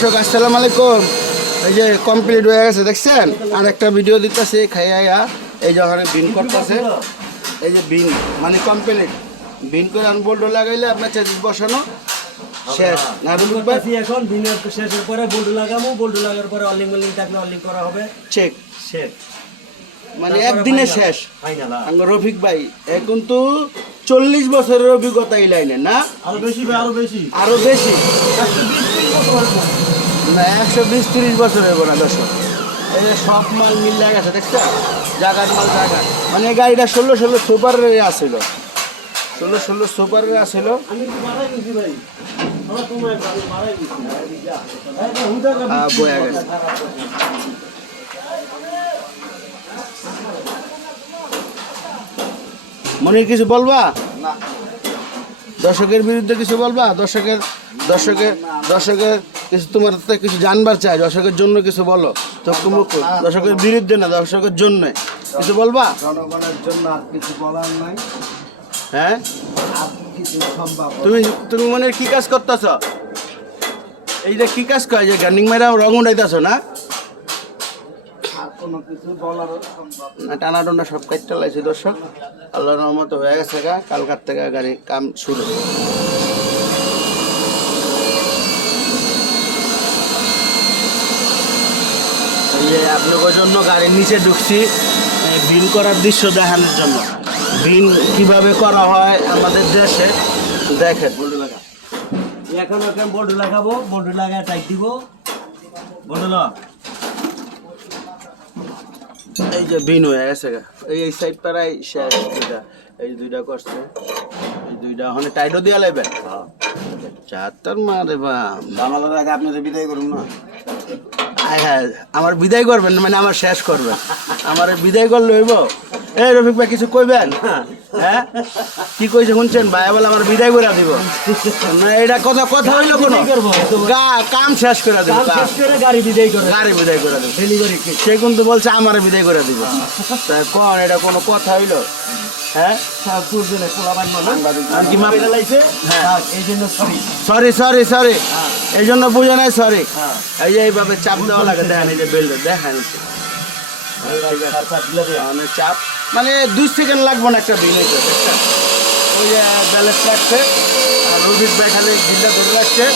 দর্শক আসসালামু আলাইকুম। এই যে কমপ্লিট হয়ে গেছে দেখছেন, আর একটা ভিডিও দিতেছে খাইয়া এই যে ওখানে বিন করতেছে। এই যে বিন মানে কমপ্লিট বিন করে বোল্ড লাগাইলে আপনার চেজিস বসানো শেষ। না এখন বিনের শেষের পরে বোল্ড লাগাবো, বোল্ড লাগার পরে অলিং মলিং থাকলে অলিং করা হবে, চেক শেষ মানে একদিনে শেষ। ফাইনাল। রফিক ভাই এখন তো 40 বছরের অভিজ্ঞতা এই লাইনে না? আরো বেশি ভাই, আরো বেশি, আরো বেশি, 120-30 বছর না 120-30 বছর হইব না দর্শক। এই যে সব মাল মিল গেছে দেখছেন, জায়গার মাল জায়গা। মানে এই গাড়িটা 16 সুপারের আসছিল, 16 সুপারের আসছিল। আমি একটু বাড়াই দিছি ভাই, আমার তোমায় আমি বাড়াই দিছি বয়া গেছে। মনির কিছু বলবা? না, দর্শকের বিরুদ্ধে কিছু বলবা? দর্শকের কিছু তোমার কিছু জানবার চাই, দর্শকের জন্য কিছু বলো। দর্শকের বিরুদ্ধে না, দর্শকের জন্য কিছু বলবা? জনগণের জন্য আর কিছু বলার নাই। হ্যাঁ, আর কিছু সম্ভব তুমি মনে কি কাজ করতেছ? এইটা কি কাজ করে যে গার্নিং মেরা রং উঠাইতেছ না? আর কোনো কিছু বলার সম্ভব না, টানা টানা সব কাজটা লাগছে দর্শক। আল্লাহর রহমতে হয়ে গেছে গা, কালকার থেকে গাড়ি কাম শুরু। এই যে আপনাদের জন্য গাড়ির নিচে ঢুকছি বিন করার দৃশ্য দেখানোর জন্য। বিন কিভাবে করা হয় আমাদের দেশে দেখেন। এখন বোল্ড লাগাবো, বোল্ড লাগায় টাইট দিব, বোল্ড এই যে বিন হয়ে গেছে গা, এই সাইড পাড়ায় শেষ। এই দুইটা করছে, এই দুইটা ওখানে টাইটও দিয়া লাগবে। চার মারে বাম জামালার আগে আপনাদের বিদায় করুন না। হ্যাঁ, আমার বিদায় করবেন মানে আমার শেষ করবেন। আমার বিদায় করলে হইব? এই রফিক ভাই কিছু কইবেন? হ্যাঁ, কি কইছে শুনছেন? ভাই বলে আমার বিদায় করে দিব না, এটা কথা হইলো কোনো? কাম শেষ করে দিব, গাড়ি বিদায় করে, গাড়ি বিদায় করে দিব। ডেলিভারি সে কিন্তু বলছে আমার বিদায় করে দিব। কোন এটা কোনো কথা হইলো? হ্যাঁ, সরি এই জন্য বুঝে নাই, সরি। এই যে এইভাবে চাপ দেওয়া লাগে, দেখেন এই যে বেল্ট দেখেন, অনেক চাপ, মানে 2 সেকেন্ড লাগবে না একটা বিল। ওই যে ব্যালেন্স রাখছে, আর রবিক ভাই খালি ঢিলটা ধরে রাখছে।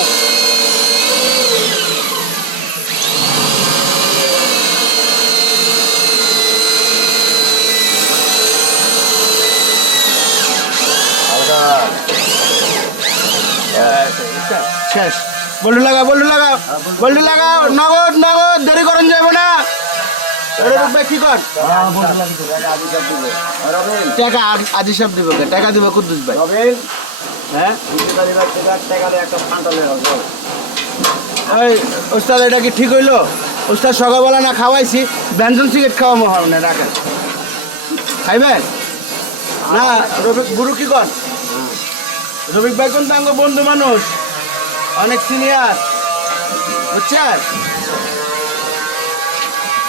শেষ। বল্টু লাগাও, নগদ দেরি করেন যাবো না। কি কর টাকা আজি সব দিব, টাকা দিব কুদ্দুস ভাই। হ্যাঁ, ওই ওস্তাদ এটা কি ঠিক হইলো? ওস্তাদ সকালবেলা না খাওয়াইছি, ব্যঞ্জন সিগারেট খাওয়াবো হবে রাখেন, খাইবেন না? রফিক গুরু কি কর? রফিক ভাই কোন তাঙ্গ বন্ধু মানুষ, অনেক সিনিয়র, বুঝছেন?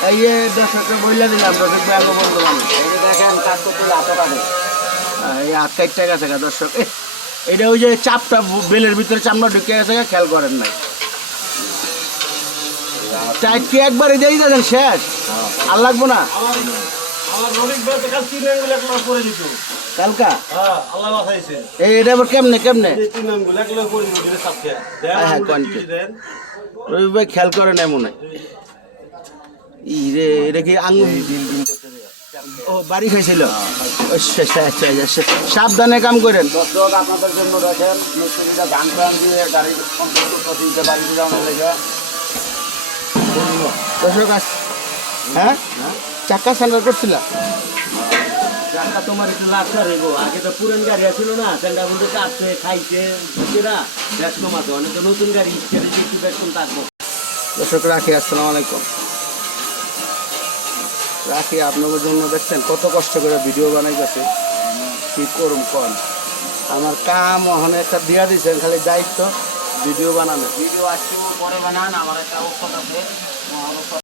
এই যে দর্শককে বইলা দিলাম রফিক ভাই আঙ্গ বন্ধু মানুষ। এই যে দেখেন কাজ করতে হাতে পাবে, এই হাত কাটতে গেছে গা দর্শক। এটা ওই যে চাপটা বেলের ভিতরে চামড়া ঢুকে গেছে গা, খেয়াল করেন নাই। টাইট কি একবারে দিয়ে দিয়েছেন শেষ, আর লাগবো না। কালকা এটা আবার কেমনে রবি ভাই খেয়াল করে নাই মনে হয়। রে এটা কি আঙুল ও বাড়ি খাইছিল? সাবধানে কাম করেন। আপনাদের জন্য দেখেন মিস্ত্রিরা ধান প্রাণ দিয়ে গাড়ির দিতে বাড়িতে যাওয়ার লেগে দর্শক আস। হ্যাঁ, চাক্কা সেন্টার করছিল, চাকা তোমার একটু লাগছে রেগো। আগে তো পুরান গাড়ি আছিল না, চাঙ্গা বলতে কাটছে খাইছে লোকেরা, ব্যাস কমাতো। অনেক তো নতুন গাড়ি একটু ব্যাস কম থাকবো। দর্শক রাখি, আসসালামু আলাইকুম। রাখি, আপনাদের জন্য দেখছেন কত কষ্ট করে ভিডিও বানাই গেছে। কি করুম কন, আমার কাম ওখানে একটা দিয়া দিয়েছেন, খালি দায়িত্ব ভিডিও বানানো। ভিডিও আজকে পরে বানান, আমার একটা অবস্থা আছে।